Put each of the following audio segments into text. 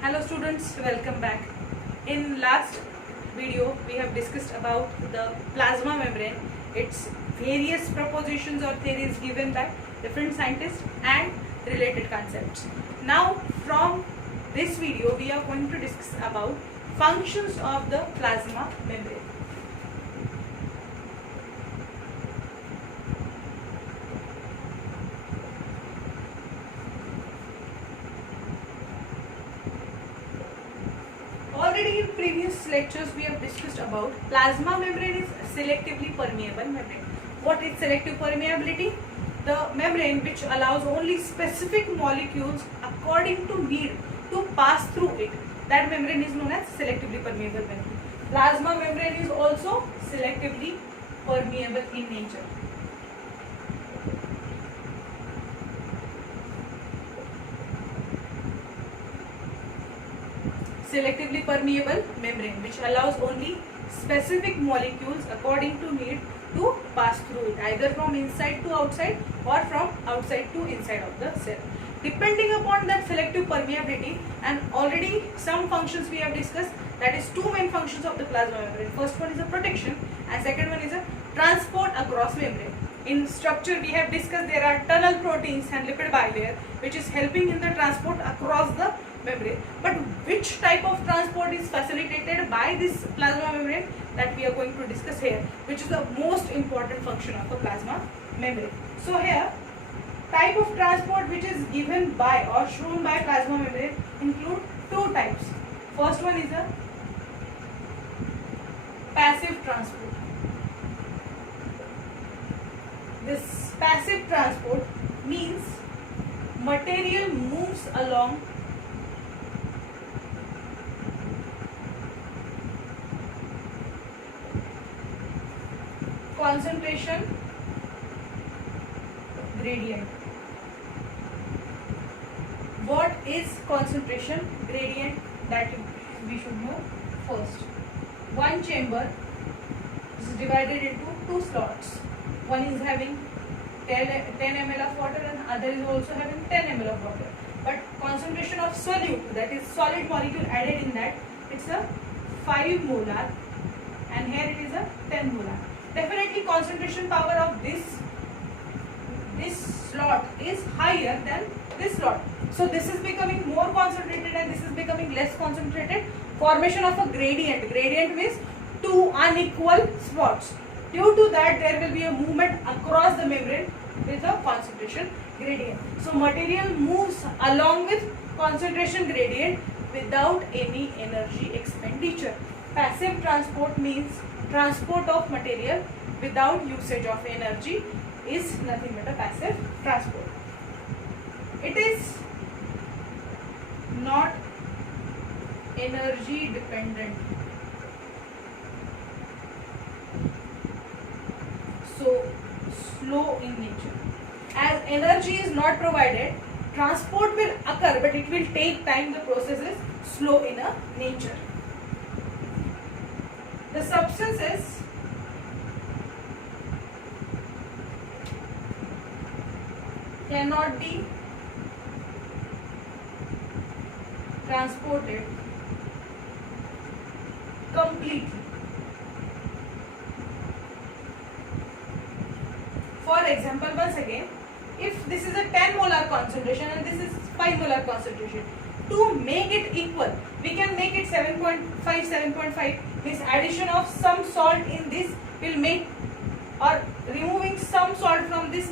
Hello students, welcome back. In last video we have discussed about the plasma membrane, its various propositions or theories given by different scientists and related concepts. Now from this video we are going to discuss about functions of the plasma membrane. Already in previous lectures we have discussed about plasma membrane is selectively permeable membrane. What is selective permeability? The membrane which allows only specific molecules according to need to pass through it. That membrane is known as selectively permeable membrane. Plasma membrane is also selectively permeable in nature. Selectively permeable membrane which allows only specific molecules according to need to pass through it, either from inside to outside or from outside to inside of the cell. Depending upon that selective permeability, and already some functions we have discussed, that is two main functions of the plasma membrane. First one is a protection and second one is a transport across membrane. In structure we have discussed there are tunnel proteins and lipid bilayer which is helping in the transport across the membrane. But which type of transport is facilitated by this plasma membrane, that we are going to discuss here, which is the most important function of the plasma membrane. So here type of transport which is given by or shown by plasma membrane include two types. First one is a passive transport. This passive transport means material moves along concentration gradient. What is concentration gradient? That we should know first. One chamber is divided into two slots. One is having 10 ml of water and other is also having 10 ml of water. But concentration of solute, that is solid molecule added in that, it's a 5 molar and here it is a 10 molar. Definitely concentration power of this slot is higher than this slot. So this is becoming more concentrated and this is becoming less concentrated. Formation of a gradient. Gradient means two unequal spots. Due to that there will be a movement across the membrane with a concentration gradient. So material moves along with concentration gradient without any energy expenditure. Passive transport means transport of material without usage of energy is nothing but a passive transport. It is not energy dependent. So slow in nature. As energy is not provided, transport will occur but it will take time. The process is slow in a nature. The substances cannot be transported completely. For example, once again, if this is a 10 molar concentration and this is 5 molar concentration, to make it equal, we can make it 7.5, 7.5. This addition of some salt in this will make, or removing some salt from this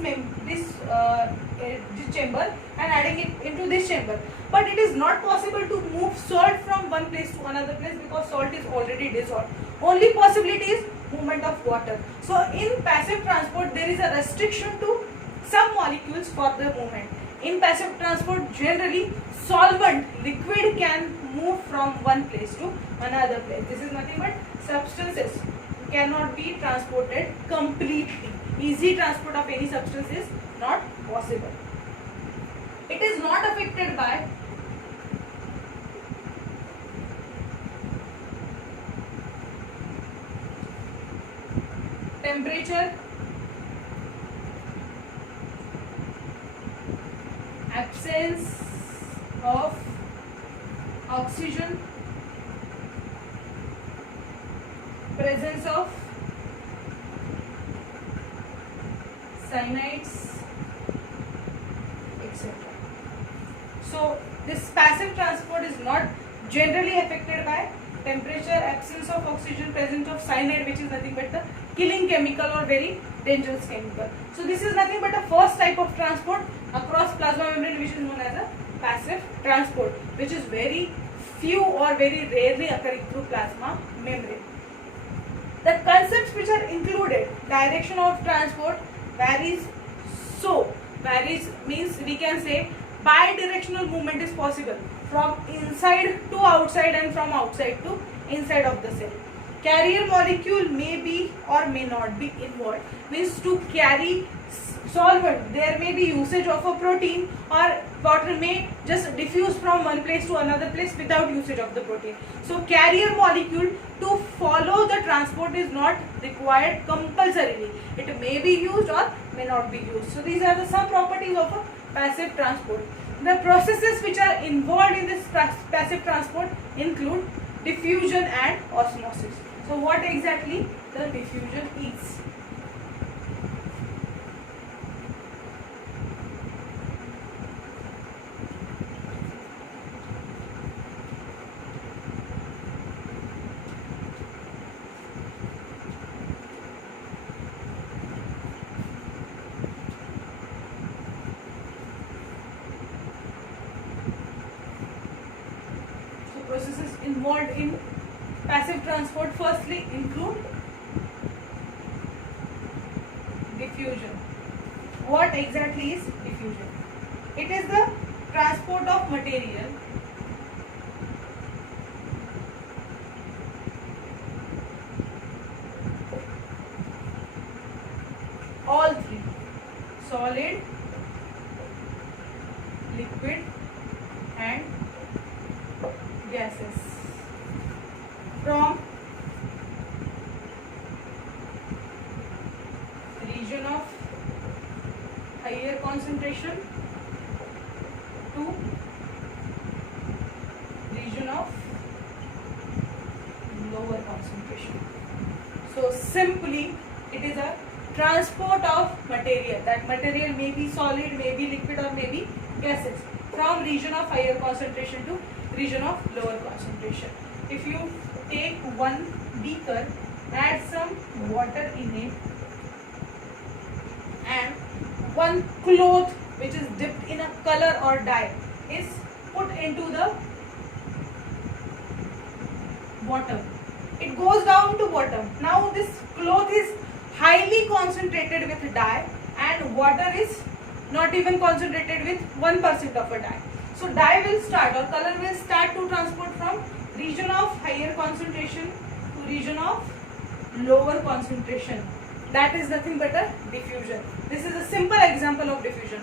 chamber and adding it into this chamber. But it is not possible to move salt from one place to another place because salt is already dissolved. Only possibility is movement of water. So in passive transport there is a restriction to some molecules for the movement. In passive transport generally solvent, liquid can move from one place to another place. This is nothing but substances cannot be transported completely. Easy transport of any substance is not possible. It is not affected by temperature, absence of oxygen, presence of cyanides, etc. So this passive transport is not generally affected by temperature, absence of oxygen, presence of cyanide, which is nothing but the killing chemical or very dangerous chemical. So this is nothing but a first type of transport across plasma membrane, which is known as a passive transport, which is very few or very rarely occurring through plasma membrane. The concepts which are included, direction of transport varies. So varies means we can say bidirectional movement is possible from inside to outside and from outside to inside of the cell. Carrier molecule may be or may not be involved, means to carry solvent there may be usage of a protein, or water may just diffuse from one place to another place without usage of the protein. So carrier molecule to follow the transport is not required compulsorily. It may be used or may not be used. So these are the some properties of a passive transport. The processes which are involved in this passive transport include diffusion and osmosis. So what exactly the diffusion is? Processes involved in passive transport firstly include diffusion. What exactly is diffusion? It is the transport of material all three: solid, liquid and gases from region of higher concentration to region of lower concentration. So simply it is a transport of material. That material may be solid, may be liquid or may be gases from region of higher concentration to region of lower concentration. If you take one beaker, add some water in it, and one cloth which is dipped in a color or dye is put into the bottom. It goes down to bottom. Now this cloth is highly concentrated with dye and water is not even concentrated with 1% of a dye. So dye will start or color will start to transport from region of higher concentration to region of lower concentration. That is nothing but a diffusion. This is a simple example of diffusion.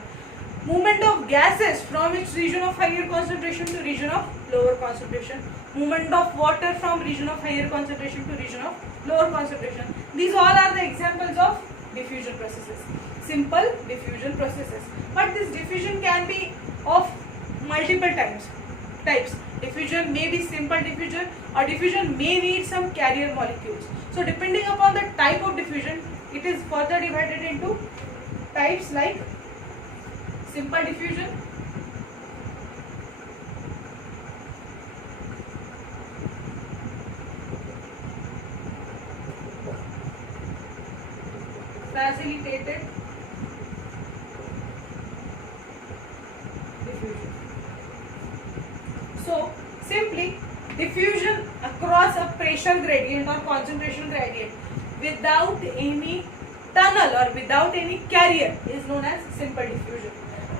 Movement of gases from its region of higher concentration to region of lower concentration. Movement of water from region of higher concentration to region of lower concentration. These all are the examples of diffusion processes. Simple diffusion processes. But this diffusion can be of multiple types. Diffusion may be simple diffusion, or diffusion may need some carrier molecules. So depending upon the type of diffusion, it is further divided into types like simple diffusion, facilitated diffusion. So simply diffusion across a pressure gradient or concentration gradient without any tunnel or without any carrier is known as simple diffusion.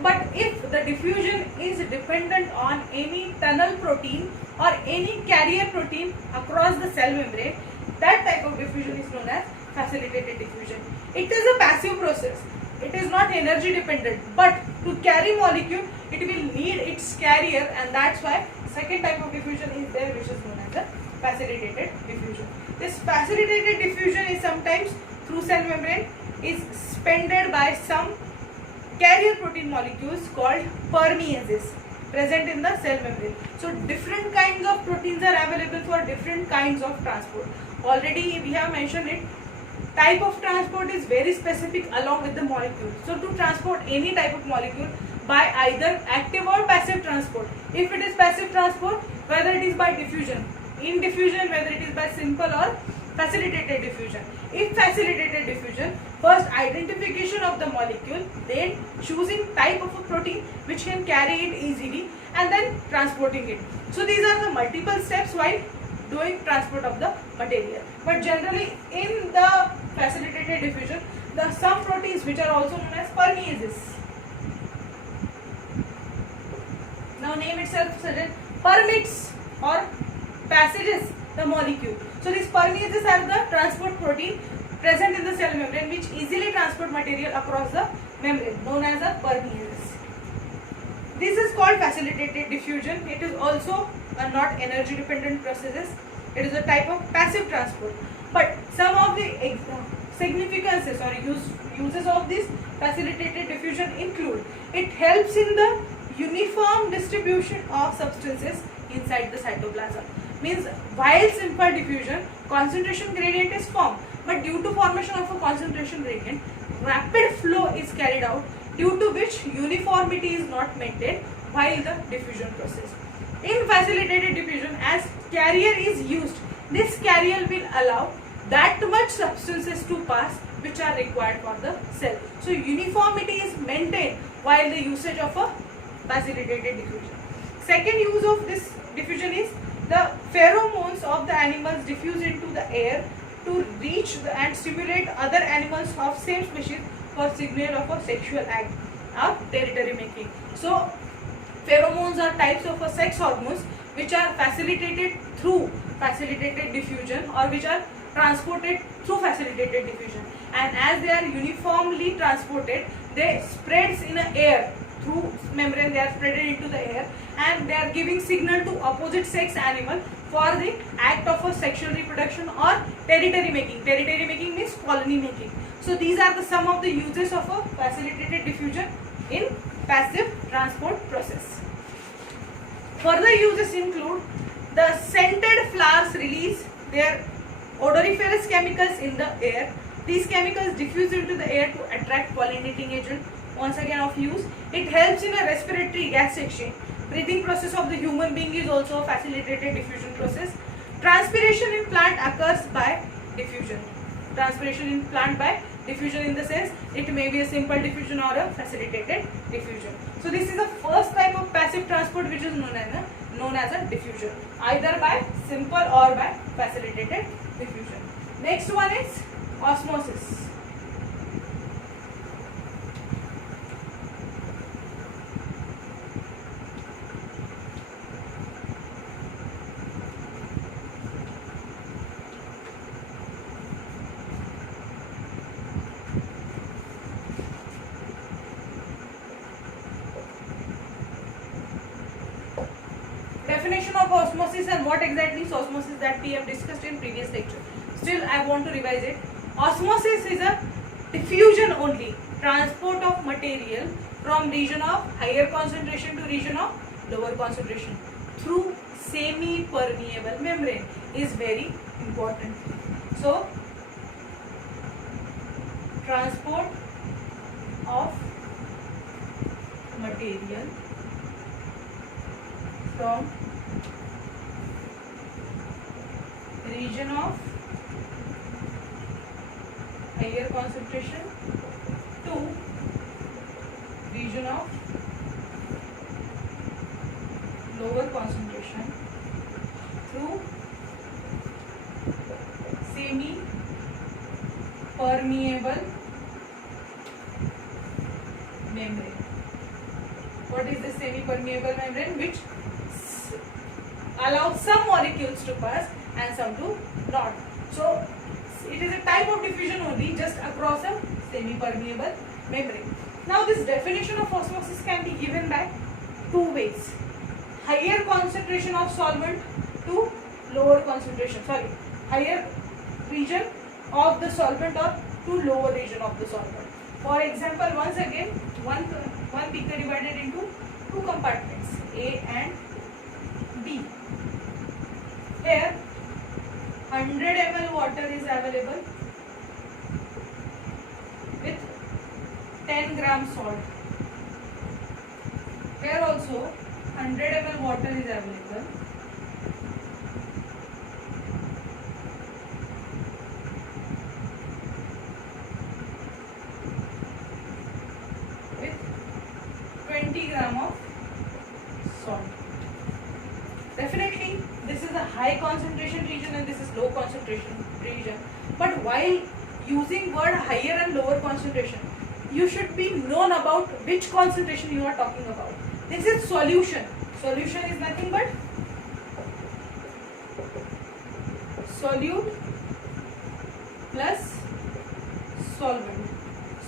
But if the diffusion is dependent on any tunnel protein or any carrier protein across the cell membrane, that type of diffusion is known as facilitated diffusion. It is a passive process. It is not energy dependent, but to carry molecule it will need its carrier, and that's why second type of diffusion is there, which is known as the facilitated diffusion. This facilitated diffusion is sometimes through cell membrane is spended by some carrier protein molecules called permeases. present in the cell membrane. So different kinds of proteins are available for different kinds of transport. Already we have mentioned it. Type of transport is very specific along with the molecule. So to transport any type of molecule by either active or passive transport. If it is passive transport, whether it is by diffusion, in diffusion, whether it is by simple or facilitated diffusion. If facilitated diffusion, first identification of the molecule, then choosing type of a protein which can carry it easily, and then transporting it. So these are the multiple steps while doing transport of the material. But generally in the facilitated diffusion, the some proteins which are also known as permeases. Now name itself suggests permits or passages the molecule. So these permeases are the transport protein present in the cell membrane which easily transport material across the membrane, known as a permeases. This is called facilitated diffusion. It is also a not energy dependent processes. It is a type of passive transport. But some of the significances or uses of this facilitated diffusion include: it helps in the uniform distribution of substances inside the cytoplasm. Means while simple diffusion, concentration gradient is formed, but due to formation of a concentration gradient, rapid flow is carried out, due to which uniformity is not maintained while the diffusion process. In facilitated diffusion, as carrier is used, this carrier will allow that much substances to pass which are required for the cell. So uniformity is maintained while the usage of a facilitated diffusion. Second use of this diffusion is the pheromones of the animals diffuse into the air to reach and stimulate other animals of same species for signal of a sexual act or territory making. So pheromones are types of sex hormones which are facilitated through facilitated diffusion or which are transported through facilitated diffusion, and as they are uniformly transported, they spreads in the air through membrane. They are spreaded into the air and they are giving signal to opposite sex animal for the act of a sexual reproduction or territory making. Territory making means colony making. So these are the some of the uses of a facilitated diffusion in passive transport process. Further uses include the scented flowers release their odoriferous chemicals in the air. These chemicals diffuse into the air to attract pollinating agent. Once again of use, it helps in a respiratory gas exchange. Breathing process of the human being is also a facilitated diffusion process. Transpiration in plant occurs by diffusion. Transpiration in plant by diffusion in the sense it may be a simple diffusion or a facilitated diffusion. So this is the first type of passive transport which is known as a diffusion, either by simple or by facilitated diffusion. Next one is osmosis. Definition of osmosis and what exactly is osmosis that we have discussed in previous lecture. Still I want to revise it. Osmosis is a diffusion only, transport of material from region of higher concentration to region of lower concentration through semi-permeable membrane is very important. So transport of material from region of higher concentration to region of lower concentration through semi permeable membrane. What is the semi permeable membrane? Which allows some molecules to pass and some to not. So it is a type of diffusion only just across a semi-permeable membrane. Now this definition of osmosis can be given by two ways: higher concentration of solvent to lower concentration, higher region of the solvent or to lower region of the solvent. For example, once again, one beaker divided into two compartments. A and B. Here 100 ml water is available with 10 gram salt. Here also 100 ml water is available with 20 gram of salt. Definitely this is a high concentration region and this is low concentration region. But while using word higher and lower concentration, you should be known about which concentration you are talking about. This is solution. Solution is nothing but solute plus solvent.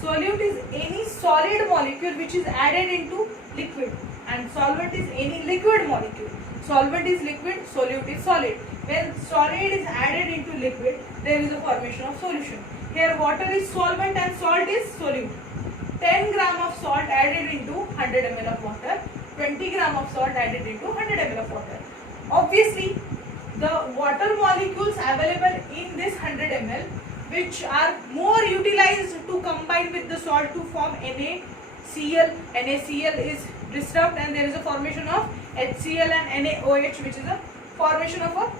Solute is any solid molecule which is added into liquid, and solvent is any liquid molecule. Solvent is liquid, solute is solid. When solid is added into liquid, there is a formation of solution. Here water is solvent and salt is solute. 10 gram of salt added into 100 ml of water, 20 gram of salt added into 100 ml of water. Obviously, the water molecules available in this 100 ml, which are more utilized to combine with the salt to form NaCl. NaCl is disturbed and there is a formation of HCl and NaOH, which is a formation of a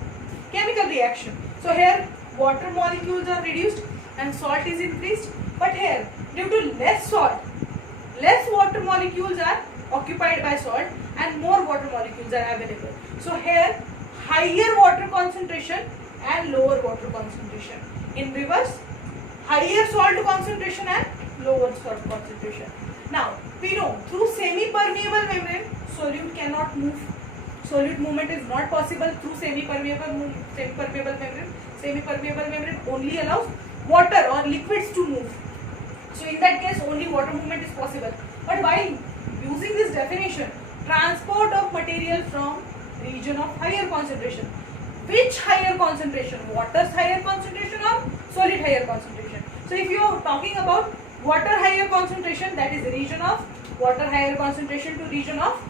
chemical reaction. So here water molecules are reduced and salt is increased. But here, due to less salt, less water molecules are occupied by salt and more water molecules are available. So here, higher water concentration and lower water concentration. In reverse, higher salt concentration and lower salt concentration. Now, we know through semi-permeable membrane, solute cannot move. Solute movement is not possible through semi-permeable membrane. Semi-permeable membrane only allows water or liquids to move. So in that case, only water movement is possible. But while using this definition, transport of material from region of higher concentration. Which higher concentration? Water's higher concentration or solid higher concentration? So if you are talking about water higher concentration, that is region of water higher concentration to region of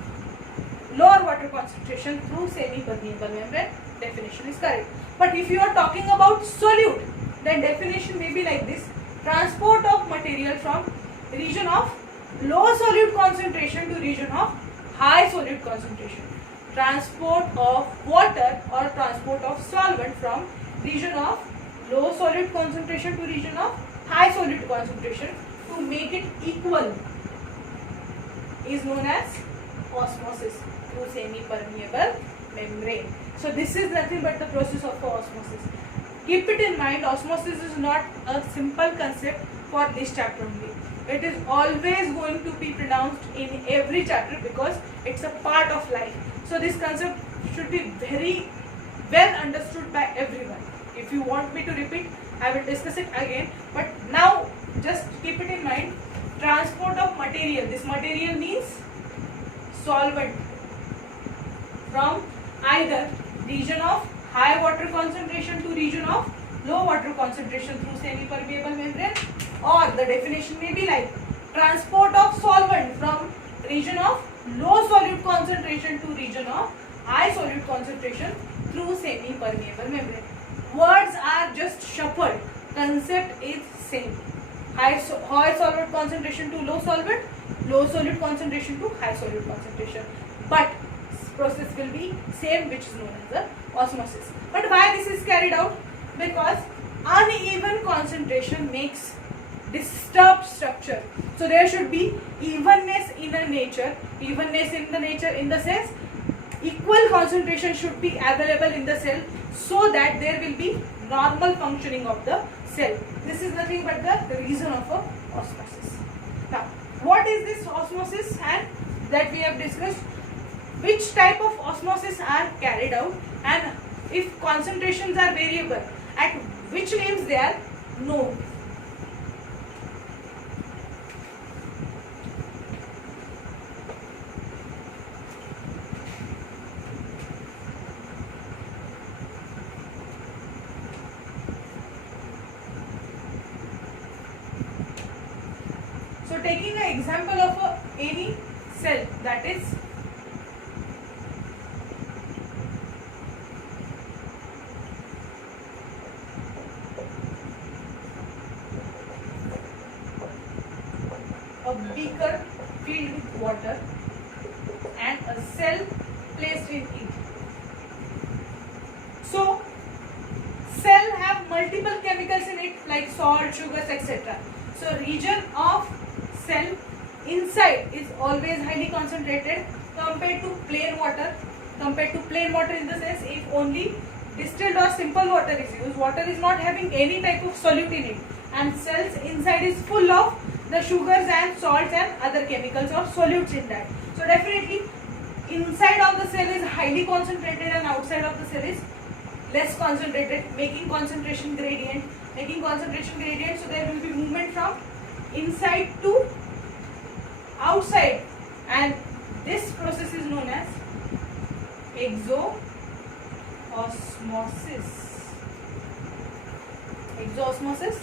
lower water concentration through semi-permeable membrane, definition is correct. But if you are talking about solute, then definition may be like this: transport of material from region of low solute concentration to region of high solute concentration. Transport of water or transport of solvent from region of low solute concentration to region of high solute concentration to make it equal is known as osmosis through semi-permeable membrane. So this is nothing but the process of osmosis. Keep it in mind, osmosis is not a simple concept for this chapter only. It is always going to be pronounced in every chapter because it's a part of life. So this concept should be very well understood by everyone. If you want me to repeat, I will discuss it again. But now just keep it in mind. Transport of material. This material means solvent from either region of high water concentration to region of low water concentration through semi-permeable membrane, or the definition may be like transport of solvent from region of low solute concentration to region of high solute concentration through semi-permeable membrane. Words are just shuffled. Concept is same. High solute concentration to low solvent, low solute concentration to high solute concentration. But process will be same, which is known as the osmosis. But why this is carried out? Because uneven concentration makes disturbed structure. So there should be evenness in the nature. Evenness in the nature in the sense equal concentration should be available in the cell so that there will be normal functioning of the cell. This is nothing but the reason of a osmosis. Now, what is this osmosis and that we have discussed? Which type of osmosis are carried out, and if concentrations are variable, at which names they are known. So taking an example of any cell, that is beaker filled with water and a cell placed in it. So cell have multiple chemicals in it like salt, sugars, etc. So region of cell inside is always highly concentrated compared to plain water. Compared to plain water in the sense, if only distilled or simple water is used, water is not having any type of solute in it, and cells inside is full of the sugars and salts and other chemicals or solutes in that. So definitely inside of the cell is highly concentrated and outside of the cell is less concentrated, making concentration gradient. So there will be movement from inside to outside, and this process is known as exoosmosis. Exoosmosis,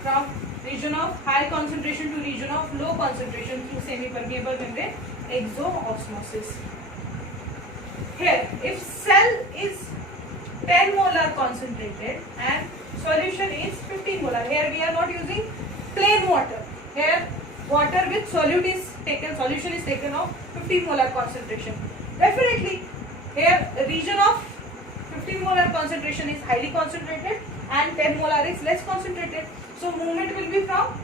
from region of high concentration to region of low concentration through semi-permeable membrane. Exoosmosis. Here, if cell is 10 molar concentrated and solution is 15 molar. Here we are not using plain water. Here water with solute is taken, solution is taken of 15 molar concentration. Definitely here region of 15 molar concentration is highly concentrated and 10 molar is less concentrated. So movement will be from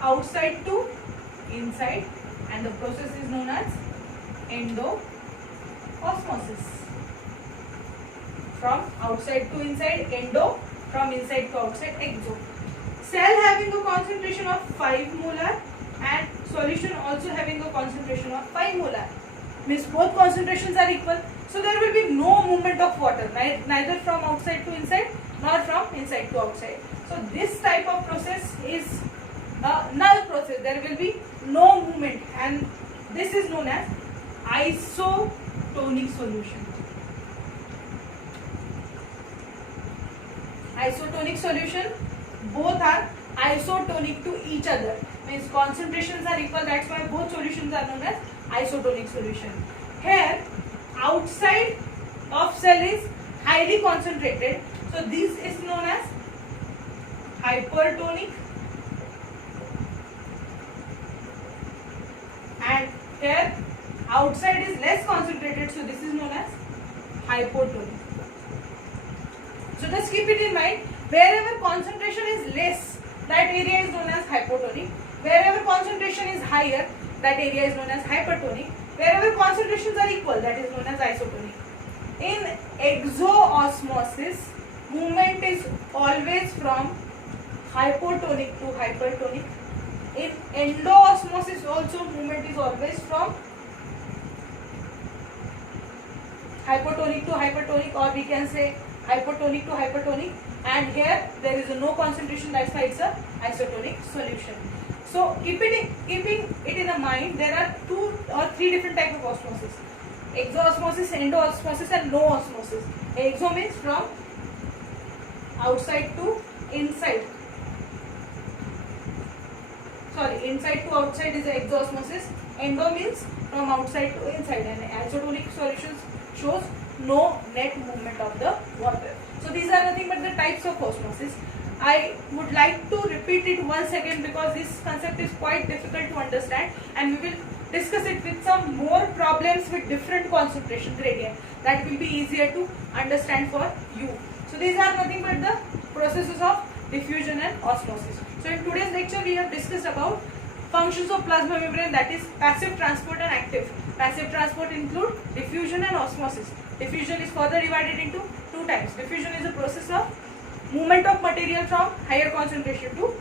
outside to inside, and the process is known as endoosmosis. From outside to inside, endo; from inside to outside, exo. Cell having a concentration of 5 molar and solution also having a concentration of 5 molar. Means both concentrations are equal. So there will be no movement of water, neither from outside to inside nor from inside to outside. So this type of process is a null process. There will be no movement, and this is known as isotonic solution. Isotonic solution, both are isotonic to each other. Means concentrations are equal, that's why both solutions are known as isotonic solution. Here outside of cell is highly concentrated, so this is known as hypertonic, and here outside is less concentrated, so this is known as hypotonic. So just keep it in mind, wherever concentration is less, that area is known as hypotonic. Wherever concentration is higher, that area is known as hypertonic. Wherever concentrations are equal, that is known as isotonic. In exoosmosis, movement is always from hypotonic to hypertonic. In endoosmosis also, movement is always from hypotonic to hypertonic, or we can say hypotonic to hypertonic, and here there is no concentration, that's why it's a isotonic solution. So keeping it in the mind, there are 2 or 3 different types of osmosis: exoosmosis, endoosmosis, and no osmosis. Exo means from outside to inside. Inside to outside is exoosmosis. Endo means from outside to inside, and isotonic solutions shows no net movement of the water. So these are nothing but the types of osmosis. I would like to repeat it once again because this concept is quite difficult to understand, and we will discuss it with some more problems with different concentration gradient. That will be easier to understand for you. So these are nothing but the processes of diffusion and osmosis. So in today's lecture we have discussed about functions of plasma membrane, that is passive transport and active. Passive transport include diffusion and osmosis. Diffusion is further divided into 2 types. Diffusion is a process of movement of material from higher concentration to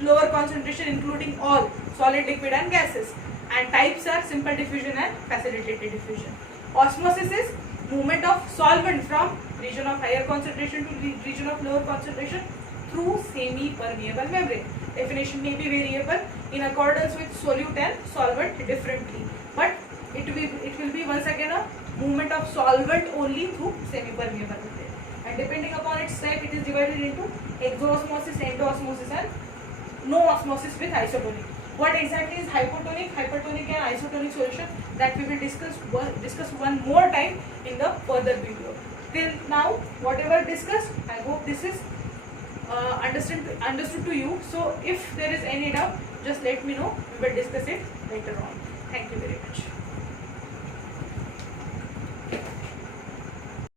lower concentration, including all solid, liquid and gases. And types are simple diffusion and facilitated diffusion. Osmosis is movement of solvent from region of higher concentration to region of lower concentration through semi-permeable membrane. Definition may be variable in accordance with solute and solvent differently, but it will be once again a movement of solvent only through semi-permeable membrane. And depending upon its type, it is divided into exoosmosis, endoosmosis and no osmosis with isotonic. What exactly is hypotonic, hypertonic and isotonic solution, that we will discuss one more time in the further video. Till now, whatever discussed, I hope this is understood to you. So if there is any doubt, just let me know. We will discuss it later on. Thank you very much.